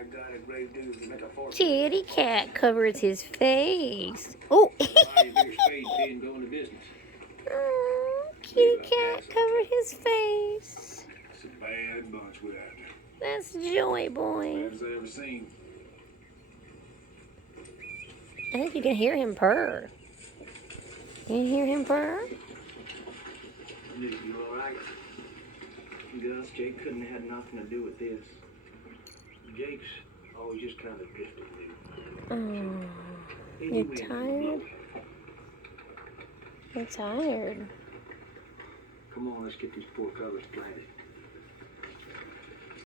my God, a grave digger's a metaphor. Kitty cat covers his face. Oh, kitty cat covered his face. It's a bad bunch without you. That's Joy Boy. Best I ever seen. I think you can hear him purr. Can you hear him purr? You alright? Gus, Jake couldn't have had nothing to do with this. Jake's always just kind of drifted me. Oh, you're tired? You're tired. Come on, let's get these poor covers planted.